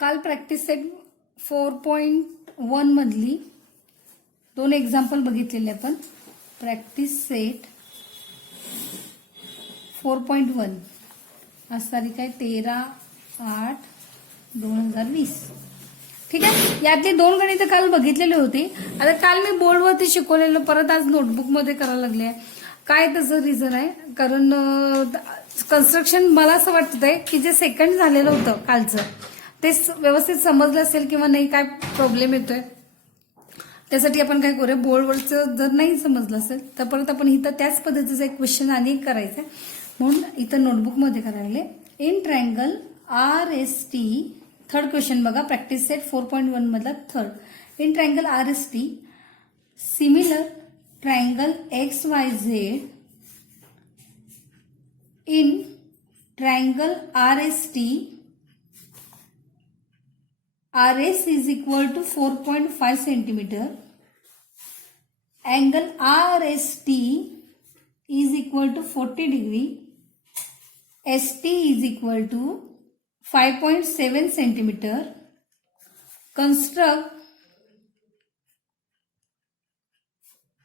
काल practice set 4.1 मधली 2 example बघितलेले आपण. प्रॅक्टिस सेट 4.1 आज तारीख आहे 13/8/2020. ठीक आहे. यातली 2 गणितं काल बघितलेली होती. आता काल मी बोर्डवरती शिकवलेलं परत आज नोटबुकमध्ये करायला लागले. काय त्याचं रिझन आहे, कारण कन्स्ट्रक्शन मला असं वाटतंय की जे सेकंड झालेलं होतं कालचं ते व्यवस्थित समजलं असेल किंवा नाही, काय प्रॉब्लेम येतोय त्यासाठी आपण काय करूया, बोर्डवरचं जर नाही समजलं असेल तर परत आपण इथं त्याच पद्धतीचा एक क्वेश्चन आणि करायचं म्हणून इथं नोटबुकमध्ये करायला लागले. In triangle RST, third question बघा, प्रॅक्टिस सेट 4.1 मधला third. In triangle RST similar triangle XYZ, in triangle RST RS is equal to 4.5 centimeter. Angle RST is equal to 40 degree. ST is equal to 5.7 centimeter. Construct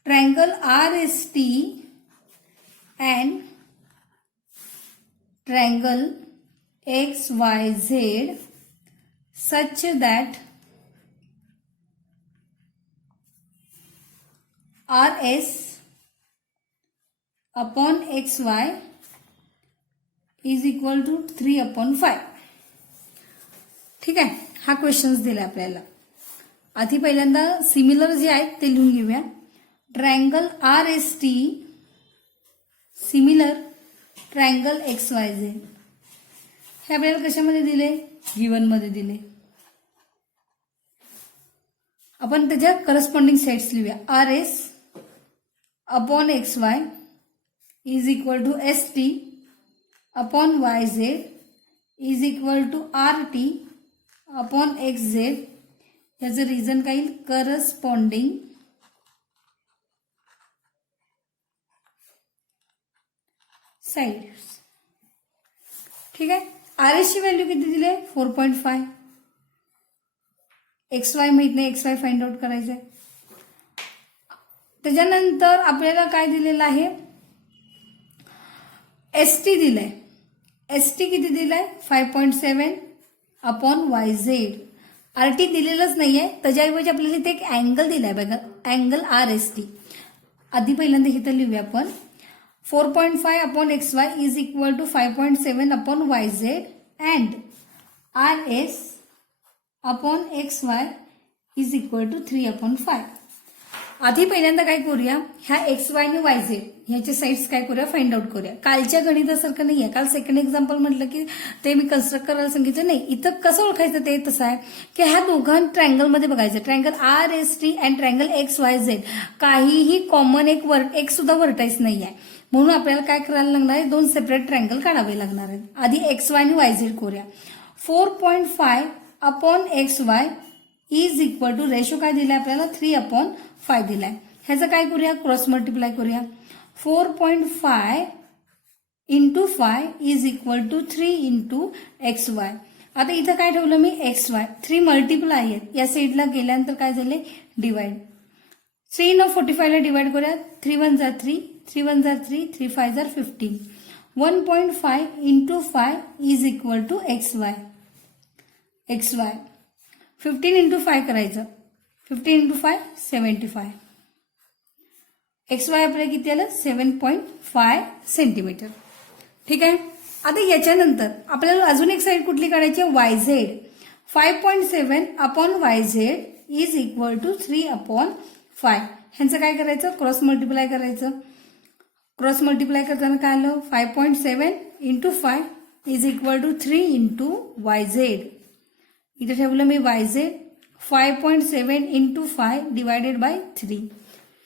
triangle RST and triangle XYZ such that RS upon XY is equal to 3/5. ठीक आहे. हा questions दिला आपल्याला. आधी पहिल्यांदा similar जे आहेत ते लिहून घेऊया. Triangle RST similar triangle XYZ हे आपल्याला कशामध्ये दिले, गिवन मध्ये दिले. आपण त्याच्या करस्पॉन्डिंग साइड्स लिहूया. RS upon XY is equal to ST upon YZ is equal to RT upon XZ. याचं रिझन काय येईल, करस्पॉन्डिंग साइड्स. ठीक आहे. RS ची व्हॅल्यू किती दिली, 4.5. XY माहित नाही, XY फाइंड आउट करायचं आहे. त्याच्यानंतर आपल्याला काय दिलेलं आहे, ST दिलंय. ST किती दिलाय, 5.7 अपॉन YZ. RT दिलेलंच नाहीये, त्याच्याऐवजी आपल्याला इथे एक अँगल दिलाय बघा, अँगल RST. आधी पहिल्यांदा इथं लिहूया आपण. 4.5 upon XY is equal to 5.7 upon YZ and RS upon XY is equal to 3/5. आधी पहिल्यांदा काय करूया, ह्या XY आणि YZ ह्याचे साइड्स काय करूया, फाइंड आउट करूया. कालच्या गणितासारखं नाहीये. काल सेकंड एक्झाम्पल म्हटलं की ते मी कन्स्ट्रक्ट करायला सांगितलं. नाही, इथं कसं ओळखायचं ते तसं आहे की ह्या दोघां ट्रायंगलमध्ये बघायचं. Triangle RST and triangle XYZ काहीही कॉमन एक सुद्धा व्हर्टाईस नाही आहे. म्हणून आपल्याला काय करायला लागणार आहे, 2 सेपरेट ट्रायंगल काढावे लागणार आहेत. आधी XY आणि YZ करूया. 4.5 upon XY is equal to, ratio काय दिलाय आपल्याला, 3/5 दिलाय. ह्याचं काय करूया, क्रॉस मल्टिप्लाय करूया. 4.5 into 5 is equal to 3 into XY. आता इथं काय ठेवलं मी, XY 3 मल्टिप्लाय आहेत. या साईडला गेल्यानंतर काय झाले, डिवाइड. 3 न 45 ला डिवाइड करूया. 3 1 जा 3, 3 1 जा 3, 3 5 जा 15. 1.5 into 5 is equal to XY. 15 into 5 करायचं. 15 इंटू 5 75. XY आपल्याला किती आलं, 7.5 सेंटीमीटर. ठीक आहे. आता याच्यानंतर आपल्याला अजून एक साईड कुठली काढायची, YZ. 5.7 upon YZ is equal to 3/5. ह्यांचं काय करायचं, क्रॉस मल्टिप्लाय करायचं. क्रॉस मल्टिप्लाय करताना काय आलं, 5.7 into 5 is equal to 3 into YZ. इथे ठेवलं मी YZ. 5.7 into 5 divided by 3.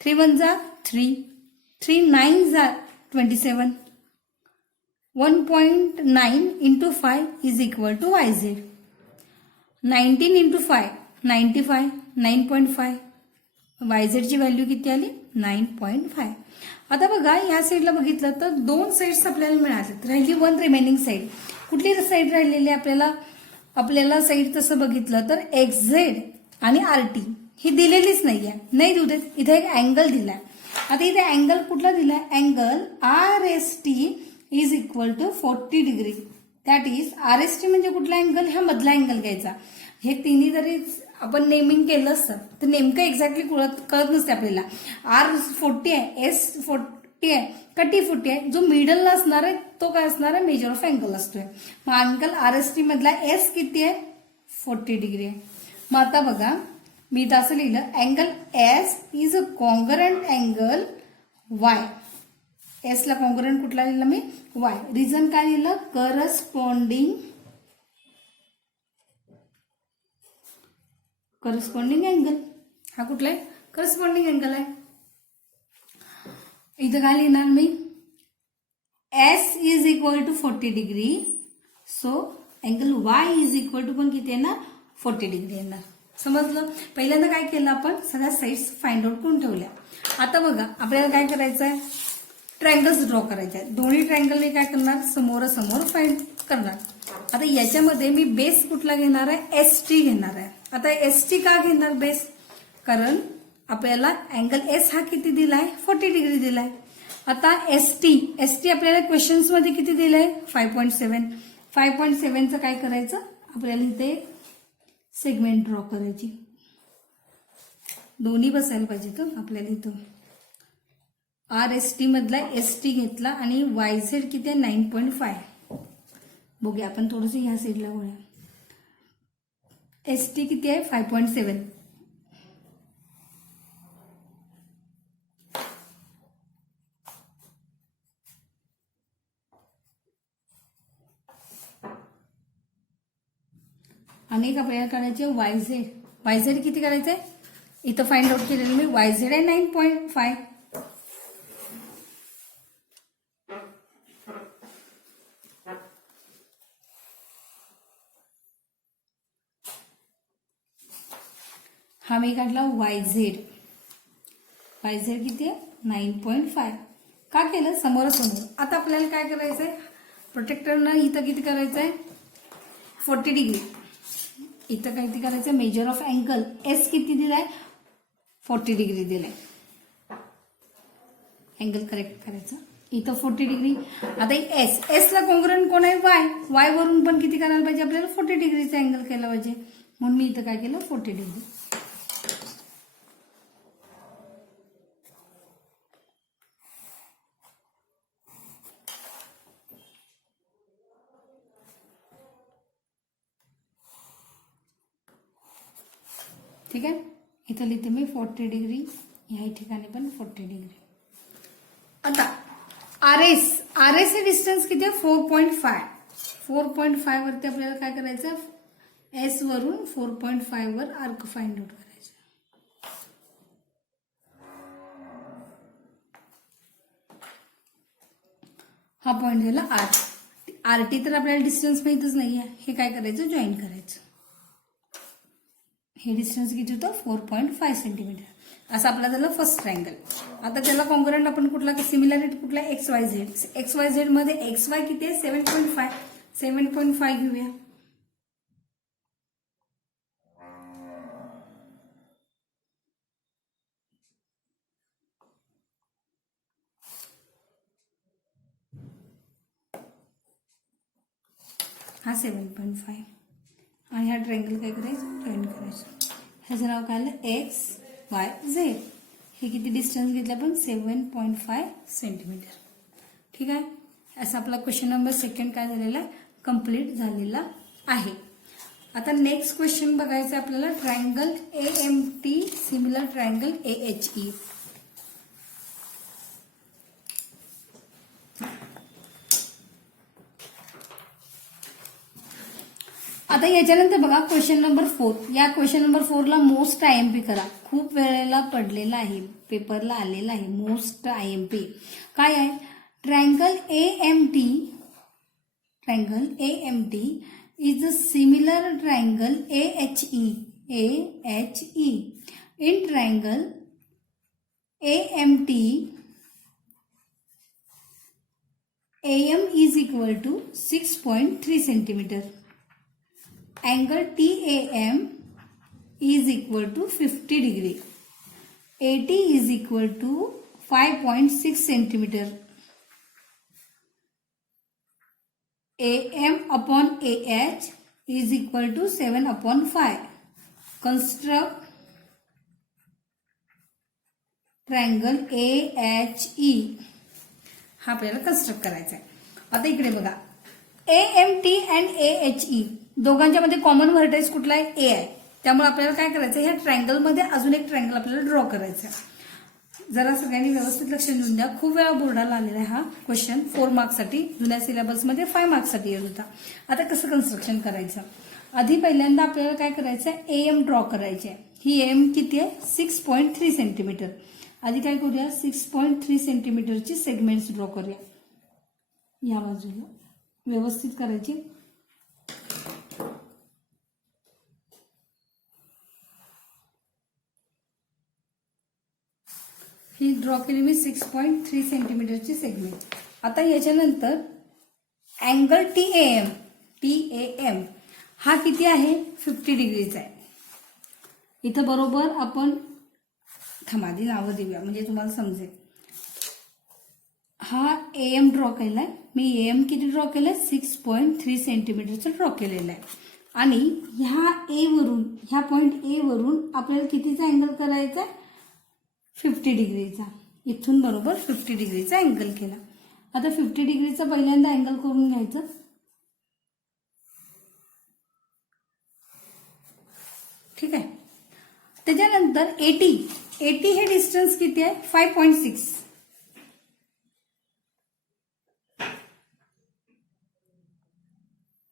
3 1 जा 3, 3 9 जा 27. 1.9 into 5 is equal to YZ. 19 into 5 95, 9.5 YZ ची व्हॅल्यू किती आली 9.5. आता बघा या साईडला बघितलं तर 2 साईड्स आपल्याला मिळाले, राहिली 1 रिमेनिंग साईड. कुठली साईड राहिलेली आपल्याला साईड तसं बघितलं तर XZ आणि RT ही दिलेलीच नाहीये, नाही देऊ देत. इथे एक अँगल दिलाय. आता इथे अँगल कुठला दिलाय, angle RST is equal to 40 degree. That is RST म्हणजे कुठला अँगल, हा मधला अँगल घ्यायचा. हे तिन्ही जरी आपण नेमिंग केलं असतं तर नेमकं एक्झॅक्टली कळत नसते आपल्याला. R40 आहे, S40 आहे का T40 आहे, जो मिडलला असणार आहे तो काय असणार आहे, मेजर ऑफ अँगल असतोय. मग अँगल RST मधला S किती आहे, 40 डिग्री आहे. मग आता बघा मी इथं असं लिहिलं, angle S is a congruent angle Y. S ला कॉन्ग्रंट कुठला लिहिला मी, Y. रिझन काय लिहिलं, करस्पॉन्डिंग अँगल. हा कुठला आहे, करस्पॉन्डिंग अँगल आहे. इथं काय लिहिणार मी, S is equal to 40 degree. So angle Y is equal to पण किती येणार, 40 डिग्री येणार. समजलं. पहिल्यांदा काय केलं आपण, सगळ्या साईड्स फाइंड आउट करून ठेवल्या. आता बघा आपल्याला काय करायचं आहे, ट्रायंगल्स ड्रॉ करायचे आहेत. दोन्ही ट्रायंगलने काय करणार, समोरासमोर फाइंड करणार. आता याच्यामध्ये मी बेस कुठला घेणार आहे, ST घेणार आहे. आता ST का घेणार बेस, कारण आपल्याला अँगल S हा किती दिलाय, 40 डिग्री दिलाय. आता ST आपल्याला क्वेश्चन्स मध्ये किती दिलंय, 5.7. 5.7चं काय करायचं, आपल्याला इथे सेगमेंट ड्रॉ करायची. दोन्ही बसायला पाहिजे तर आपल्याला इथं. RST मधला ST घेतला आणि YZ किती आहे, 9.5. बघूया आपण थोडंसं ह्या साईडला वळूया. ST किती आहे, 5.7. आणि एक आपल्याला काढायचे YZ किती करायचंय, इथं फाइंड आउट केलेलं मी, YZ आहे 9.5. हा मी काढला YZ किती आहे, 9.5. का केलं, समोरासमोर. आता आपल्याला काय करायचंय, प्रोटेक्टरनं इथं किती करायचंय, 40 डिग्री. इथं किती करायचं, मेजर ऑफ अँगल S किती दिलाय, 40 डिग्री दिलाय. अँगल करेक्ट करायचं, इथं 40 डिग्री. आता S ला कॉन्ग्रंट कोण आहे, Y वरून पण किती करायला पाहिजे आपल्याला, 40 डिग्रीचा अँगल केला पाहिजे. म्हणून मी इथं काय केलं, 40 डिग्री. ठीक आहे. इथं लिहिते मी 40 डिग्री, या ठिकाणी पण 40 डिग्री. आता RS हे डिस्टन्स किती आहे, 4.5. 4.5 वरती आपल्याला काय करायचं, S वरून 4.5 वर आर्क फाइंड आउट करायचं. हा पॉइंट झाला RT. तर आपल्याला डिस्टन्स माहितच नाहीये, हे काय करायचं, जॉईन करायचं. हे डिस्टन्स किती होतं, 4.5 सेंटीमीटर. असं आपला झालं फर्स्ट ट्रायंगल. आता त्याला कॉन्ग्रंट आपण कुठला, सिमिलॅरिटी कुठला, XYZ मध्ये XY किती आहे, 7.5. 7.5 घेऊया. हा 7.5 आणि हा ट्रायंगल काय करायचं, जॉईन करायचं. ह्याचं नाव काय आलं, XYZ. हे किती डिस्टन्स घेतलं आपण, 7.5 सेंटीमीटर. ठीक आहे. असा आपला क्वेश्चन नंबर 2 काय झालेला आहे, कंप्लीट झालेला आहे. आता नेक्स्ट क्वेश्चन बघायचं आपल्याला, triangle AMT similar triangle AHE. आता याच्यानंतर बघा क्वेश्चन नंबर 4. या क्वेश्चन नंबर 4ला मोस्ट IMP करा, खूप वेळेला पडलेला आहे, पेपरला आलेला आहे. मोस्ट IMP काय आहे, triangle AMT is a similar triangle AHE. In triangle AMT AM is equal to 6.3 centimeter. Angle TAM is equal to 50 degree. AT is equal to 5.6 centimeter. AM upon AH is equal to 7 upon 5. Construct triangle AHE. हा आपल्याला construct करायचा आहे. आता इकडे बघा, AMT and AHE दोघांच्या मध्ये common vertex कुठला आहे? A आहे. त्यामुळे आपल्याला काय करायचं, ह्या ट्रायंगल मध्ये अजून एक ट्रायंगल आपल्याला ड्रॉ करायचा आहे. जरा सगळ्यांनी व्यवस्थित लक्ष देऊन द्या. खूप वेळा बोर्डाला आलेला आहे हा क्वेश्चन. 4 मार्क्ससाठी, जुन्या सिलेबसमध्ये 5 मार्क्ससाठी येत होता. आता कसं कन्स्ट्रक्शन करायचं? आधी पहिल्यांदा आपल्याला काय करायचं आहे, AM ड्रॉ करायची आहे. ही AM किती आहे? 6.3 सेंटीमीटर. आधी काय करूया, 6.3 सेंटीमीटरची सेगमेंट्स ड्रॉ करूया. या बाजूला व्यवस्थित करायची. ही ड्रॉ केली मी 6.3 सेंटीमीटरची सेगमेंट. आता याच्यानंतर अँगल TAM हा किती आहे? 50 डिग्रीचा आहे. इथं बरोबर आपण आधी नावं देऊया म्हणजे तुम्हाला समजेल. हा AM ड्रॉ केलाय मी. AM किती ड्रॉ केलाय? 6.3 सेंटीमीटरचा ड्रॉ केलेला आहे. आणि ह्या A वरून, ह्या पॉइंट A वरून आपल्याला कितीचा अँगल करायचा? 50 डिग्रीचा. इथून बरोबर 50 डिग्रीचा अँगल केला. आता 50 डिग्रीचा पहिल्यांदा अँगल करून घ्यायचं. ठीक आहे. त्याच्यानंतर AT हे डिस्टन्स किती आहे? 5.6.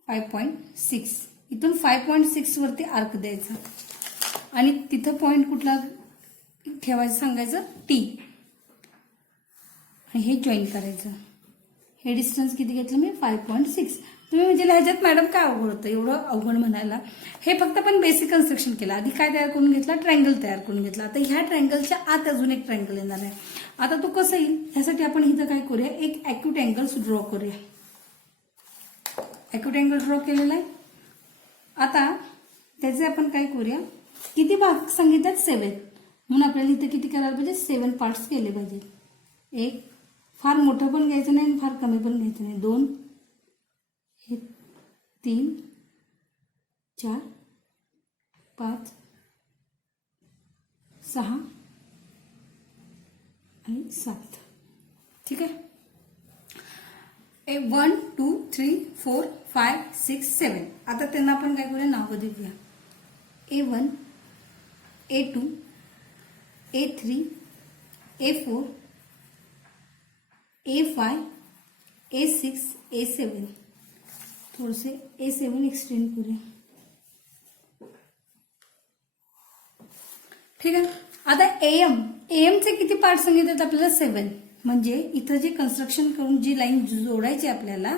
5.6. इथून 5.6 वरती आर्क द्यायचा आणि तिथं पॉइंट कुठला ठेवायचं सांगायचं? T. आणि हे जॉईन करायचं. हे डिस्टन्स किती घेतलं मी? 5.6. तुम्ही म्हणजे ह्याच्यात मॅडम काय अवघड होतं? एवढं अवघड म्हणायला. हे फक्त आपण बेसिक कन्स्ट्रक्शन केलं. आधी काय तयार करून घेतला? ट्रायंगल तयार करून घेतला. आता ह्या ट्रायंगलच्या आत अजून एक ट्रायंगल येणार आहे. आता तो कसं येईल? ह्यासाठी आपण इथं काय करूया, एक ॲक्यूट अँगल्स ड्रॉ करूया. ॲक्यूट अँगल ड्रॉ केलेला आहे. आता त्याचे आपण काय करूया, किती भाग सांगितल्यात? 7. म्हणून आपल्याला इथं किती करायला पाहिजे? 7 पार्ट्स केले पाहिजे. एक फार मोठं पण घ्यायचं नाही आणि फार कमी पण घ्यायचं नाही. 2, हे 3, 4, 5, 6 आणि 7. ठीक आहे. 1, 2, 3, 4, 5, 6, 7. आता त्यांना आपण काय करूया, नावं देऊया. A1, A2, A3, A4, A5, A6, A7. थोडेसे A7 एक्सटेंड करूया. ठीक आहे. आता एमचे किती पार्ट सांगितले आपल्याला? 7. म्हणजे इथं जे कन्स्ट्रक्शन करून जी लाईन जोडायची आपल्याला,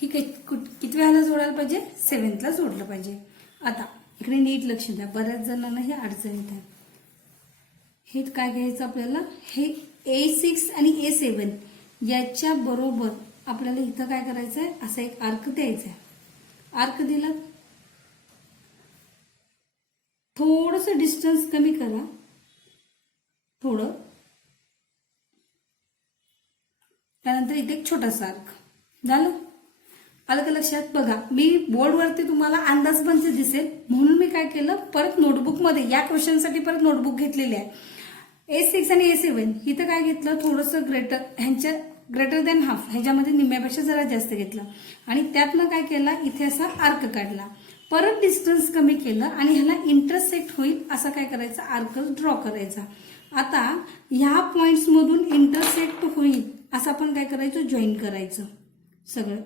ही किती वेळाला जोडायला पाहिजे? 7th ला जोडलं पाहिजे. आता इकडे नीट लक्ष द्या, बऱ्याच जणांना हे अडचण येत आहे. हे काय घ्यायचं आपल्याला, हे A6 आणि A7 याच्या बरोबर आपल्याला इथं काय करायचं आहे, असा एक आर्क द्यायचा आहे. आर्क दिला, थोडंसं डिस्टन्स कमी करा, थोडं, त्यानंतर इथे एक छोटासा आर्क झालं. आलं का लक्षात? बघा, मी बोर्डवरती तुम्हाला अंदाजबंद दिसेल म्हणून मी काय केलं, परत नोटबुकमध्ये या क्वेश्चनसाठी परत नोटबुक घेतलेली आहे. A6 आणि A7 इथं काय घेतलं, थोडंसं ग्रेटर दॅन हाफ, ह्याच्यामध्ये निम्म्यापेक्षा जरा जास्त घेतलं आणि त्यातनं काय केला, इथे असा आर्क काढला, परत डिस्टन्स कमी केलं आणि ह्याला इंटरसेक्ट होईल असा काय करायचा, आर्क ड्रॉ करायचा. आता ह्या पॉइंट्स मधून इंटरसेक्ट होईल असं आपण काय करायचं, जॉईन करायचं सगळं.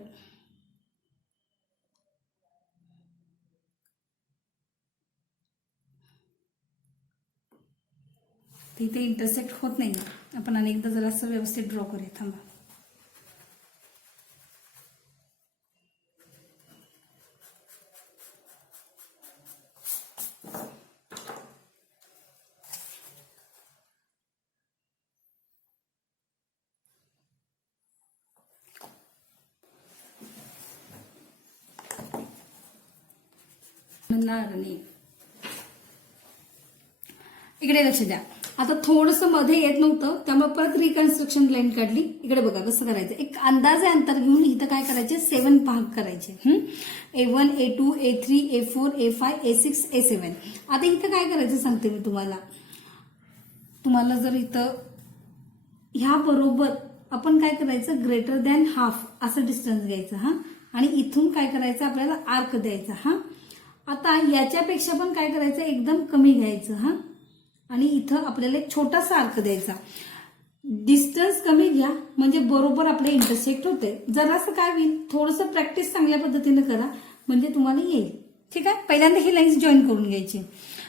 इथे इंटरसेक्ट होत नाही, आपण अनेकदा जरा असं व्यवस्थित ड्रॉ करूया. थांबा. होणार नाही. इकडे लक्ष द्या. आता थोडंसं मध्ये येत नव्हतं त्यामुळे परत रिकन्स्ट्रक्शन लाईन काढली. इकडे बघा कसं करायचं. एक अंदाजे अंतर घेऊन इथं काय करायचे 7 भाग करायचे. A1, A2, A3, A4, A5, A6, A7. आता इथं काय करायचं सांगते मी तुम्हाला. तुम्हाला जर इथं ह्या बरोबर आपण काय करायचं ग्रेटर दॅन हाफ असं डिस्टन्स घ्यायचं हा. आणि इथून काय करायचं आपल्याला आर्क द्यायचा हा. आता याच्यापेक्षा पण काय करायचं एकदम कमी घ्यायचं हा. आणि इथं आपल्याला एक छोटासा आर्क द्यायचा. डिस्टन्स कमी घ्या म्हणजे बरोबर आपले इंटरसेक्ट होते. जरासं काय होईल थोडंसं प्रॅक्टिस चांगल्या पद्धतीने करा म्हणजे तुम्हाला येईल. ठीक आहे. पहिल्यांदा ही लाईन्स जॉईन करून घ्यायची.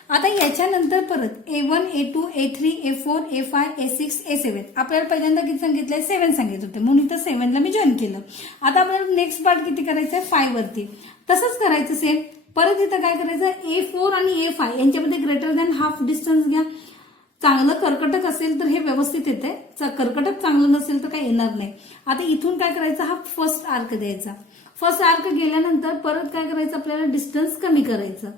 आता याच्यानंतर परत A1, A2, A3, A4, A5, A6, A7 आपल्याला पहिल्यांदा किती सांगितलंय 7 सांगितलं होते म्हणून इथं 7ला मी जॉईन केलं. आता आपल्याला नेक्स्ट पार्ट किती करायचं आहे 5 वरती. तसंच करायचं सेम. परत इथं काय करायचं A4 आणि A5 यांच्यामध्ये ग्रेटर दॅन हाफ डिस्टन्स घ्या. चांगलं कर्कटक असेल तर हे व्यवस्थित येते. कर्कटक चांगलं नसेल तर काही येणार नाही. आता इथून काय करायचं हा फर्स्ट आर्क द्यायचा. फर्स्ट आर्क गेल्यानंतर परत काय करायचं आपल्याला डिस्टन्स कमी करायचं.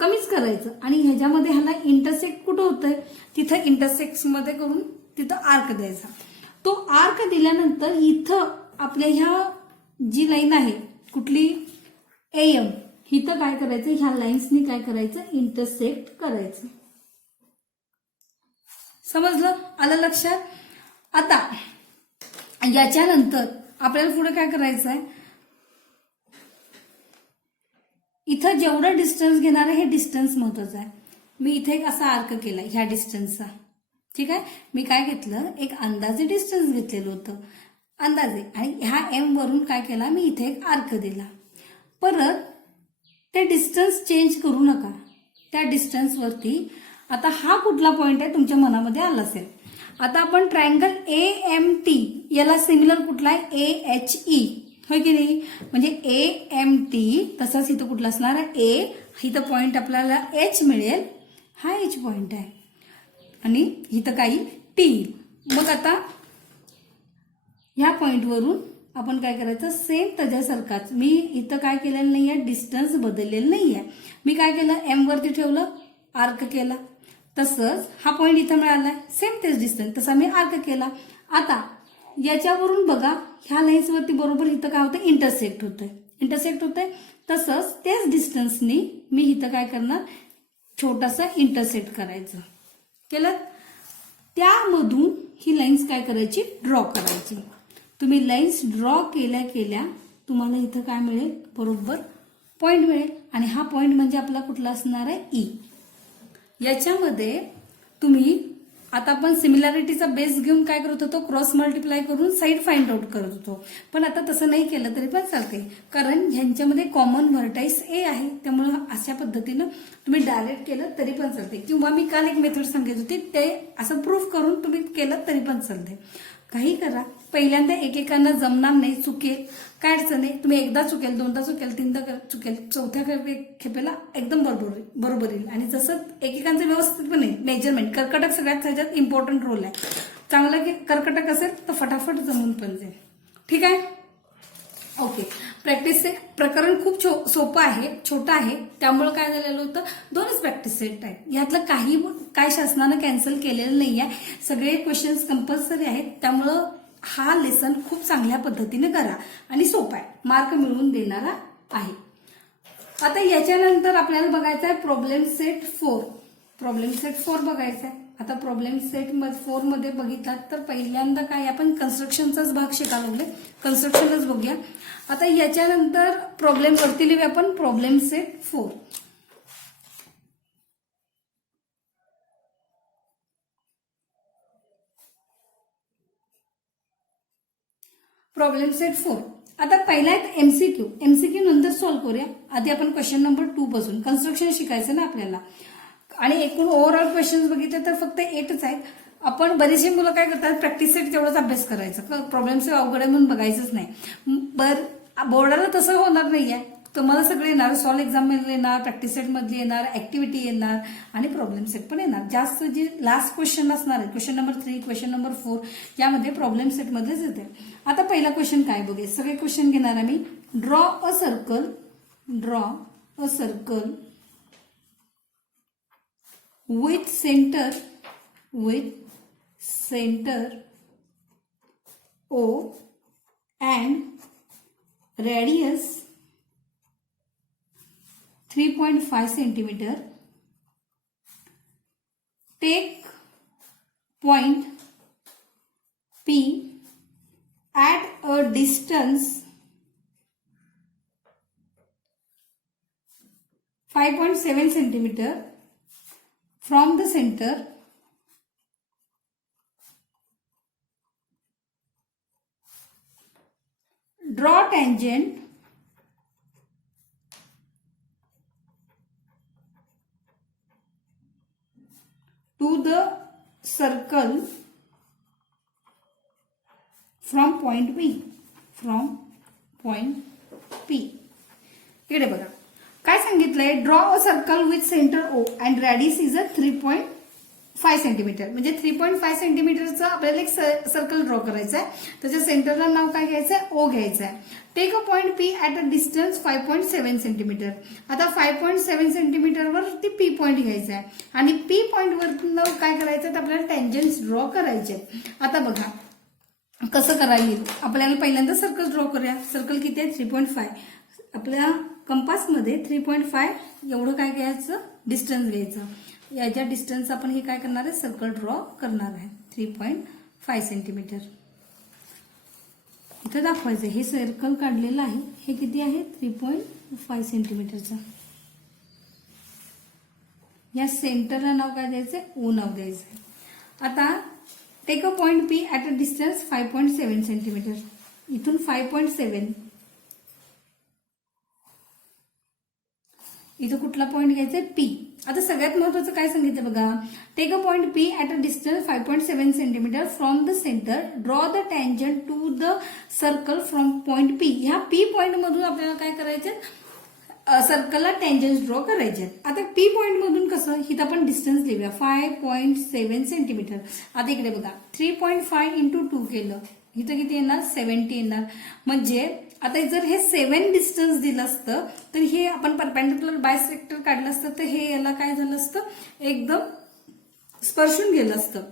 कमीच करायचं आणि ह्याच्यामध्ये ह्याला इंटरसेक्ट कुठं होतंय तिथं इंटरसेक्ट मध्ये करून तिथं आर्क द्यायचा. तो आर्क दिल्यानंतर इथं आपल्या ह्या जी लाईन आहे कुठली AM इथं काय करायचं ह्या लाईन्सनी काय करायचं इंटरसेक्ट करायचं. समजलं आलं लक्षात. आता याच्यानंतर आपल्याला पुढे काय करायचं आहे इथं जेवढं डिस्टन्स घेणार आहे हे डिस्टन्स महत्वाचं आहे. मी इथे एक असा आर्क केला ह्या डिस्टन्सचा. ठीक आहे. मी काय घेतलं एक अंदाजे डिस्टन्स घेतलेलं होतं अंदाजे आणि ह्या M वरून काय केला मी इथे एक आर्क दिला. परत ते डिस्टन्स चेंज करू नका. त्या डिस्टन्सवरती आता हा कुठला पॉइंट आहे तुमच्या मनामध्ये आला असेल. आता आपण ट्रायंगल AMT याला सिमिलर कुठला आहे AHE होय की नाही. म्हणजे AMT तसंच इथं कुठला असणार आहे A इथं पॉइंट आपल्याला H मिळेल. हा H पॉइंट आहे आणि इथं काही T. मग आता ह्या पॉइंटवरून आपण काय करायचं सेम त्याच्यासारखाच मी इथं काय केलेलं नाहीये डिस्टन्स बदललेलं नाहीये. मी काय केलं M वरती ठेवलं आर्क केला. तसंच हा पॉइंट इथं मिळालाय सेम तेच डिस्टन्स तसा मी आर्क केला. आता याच्यावरून बघा ह्या लाईन्स वरती बरोबर इथं काय होतं इंटरसेक्ट होतंय. तसंच तेच डिस्टन्सनी मी इथं काय करणार छोटासा इंटरसेक्ट करायचं केलं. त्यामधून ही लाईन्स काय करायची ड्रॉ करायची. तुम्ही लाईन्स ड्रॉ केल्या केल्या तुम्हाला इथं काय मिळेल बरोबर पॉइंट मिळेल आणि हा पॉइंट म्हणजे आपला कुठला असणार आहे E. याच्यामध्ये तुम्ही आता आपण सिमिलॅरिटीचा बेस घेऊन काय करत होतो क्रॉस मल्टिप्लाय करून साईड फाइंड आउट करत होतो. पण आता तसं नाही केलं तरी पण चालते कारण ह्यांच्यामध्ये कॉमन व्हर्टाईस A आहे. त्यामुळे अशा पद्धतीनं तुम्ही डायरेक्ट केलं तरी पण चालते किंवा मी काल एक मेथड सांगितली होती ते असं प्रूफ करून तुम्ही केलं तरी पण चालते. काही करा पहिल्यांदा एकेकांना जमणार नाही चुकेल काय अडचण नाही. तुम्ही एकदा चुकेल दोनदा चुकेल तीनदा चुकेल चौथ्या खेपेला एकदम बरोबर येईल. आणि जसं एकेकांचं व्यवस्थित पण आहे मेजरमेंट कर्कटक सगळ्यात ह्याच्यात इम्पॉर्टंट रोल आहे. चांगला की कर्कटक असेल तर फटाफट जमून पण जाईल. ठीक आहे. ओके. प्रॅक्टिस सेट प्रकरण खूप सोपं आहे छोटं आहे त्यामुळे काय झालेलं होतं दोनच प्रॅक्टिस सेट आहेत. यातलं काही काय शासनानं कॅन्सल केलेलं नाही आहे. सगळे क्वेश्चन्स कंपल्सरी आहेत त्यामुळं हा लेसन खूप चांगल्या पद्धतीने करा आणि सोपा आहे मार्क मिळवून देणारा आहे. आता याच्यानंतर आपल्याला बघायचं आहे प्रॉब्लेम सेट 4. प्रॉब्लेम सेट 4 बघायचा आहे. आता प्रॉब्लेम सेट 4 मध्ये बघितलात तर पहिल्यांदा काय आपण कन्स्ट्रक्शनचाच भाग शिकायला लागले. कन्स्ट्रक्शनच बघूया. आता याच्यानंतर प्रॉब्लेम वरती लिहूया आपण प्रॉब्लेम सेट 4. Problem set 4. आता पहिला आहे एमसीक्यू नंतर सॉल्व्ह करूया. आधी आपण क्वेश्चन नंबर 2 पासून कन्स्ट्रक्शन शिकायचं ना आपल्याला. आणि एकूण ओव्हरऑल क्वेश्चन बघितले तर फक्त 8च आहेत. आपण बरेचसे मुलं काय करतात प्रॅक्टिस सेट तेवढाच अभ्यास करायचा प्रॉब्लेम सेट अवघड आहे म्हणून बघायचंच नाही. बोर्डाला तसं होणार नाहीये. तुम्हाला सगळे येणार सॉल्व्ह एक्झाम मध्ये येणार प्रॅक्टिस सेट मधली येणार ऍक्टिव्हिटी येणार आणि प्रॉब्लेम सेट पण येणार. जास्त जे लास्ट क्वेश्चन असणार आहे क्वेश्चन नंबर 3 क्वेश्चन नंबर 4 यामध्ये प्रॉब्लेम सेट मध्येच येते. आता पहिला क्वेश्चन काय बघे सगळे क्वेश्चन घेणार आम्ही. Draw a circle with center O and radius 3.5 centimeter. Take point P at a distance 5.7 centimeter from the center. Draw tangent to the circle from point P. इकडे बघा काय सांगितलंय, draw a circle with centre O and radius is a 3.5 centimetre. म्हणजे 3.5 सेंटीमीटरचं आपल्याला एक circle draw करायचं आहे. त्याच्या सेंटरला नाव काय घ्यायचं आहे, ओ घ्यायचं आहे. Take a point P at a distance 5.7 centimetre. आता 5.7 सेंटीमीटरवर ती पी पॉइंट घ्यायचा आहे आणि पी पॉइंटवर काय करायचं, तर आपल्याला टँजन्स ड्रॉ करायचे. आता बघा कसं करायला येईल. आपल्याला पहिल्यांदा सर्कल ड्रॉ करूया. सर्कल किती आहे, 3.5. आपल्या कंपासमध्ये 3.5 एवढं काय घ्यायचं, डिस्टन्स घ्यायचं. याच्या डिस्टन्स आपण हे काय करणार आहे, सर्कल ड्रॉ करणार आहे 3.5 सेंटीमीटर. इथं दाखवायचं हे सर्कल काढलेलं आहे. हे किती आहे, 3.5 सेंटीमीटरचं. या सेंटरला नाव काय द्यायचंय, ओ नाव द्यायचंय. आता take a point P at a distance 5.7 centimetre. इथून 5.7 इथं कुठला पॉइंट घ्यायचा आहे, पी. आता सगळ्यात महत्वाचं काय सांगितलं बघा, take a point P at a distance 5.7 centimetre from the centre. Draw the tangent to the circle from point P. ह्या पी पॉइंट मधून आपल्याला काय करायचं, सर्कलला टँजन्स ड्रॉ करायचे. आता पी पॉइंट मधून कसं, इथं आपण डिस्टन्स लिहूया 5.7 सेंटीमीटर. आता इकडे बघा 3.5 इंटू 2 केलं, इथं किती येणार, 70 येणार. म्हणजे आता जर हे 7 डिस्टन्स दिलं असतं तर हे आपण परपेंडिक्युलर बायसेक्टर काढलं असतं, तर हे याला काय झालं असतं, एकदम स्पर्शून गेलं असतं.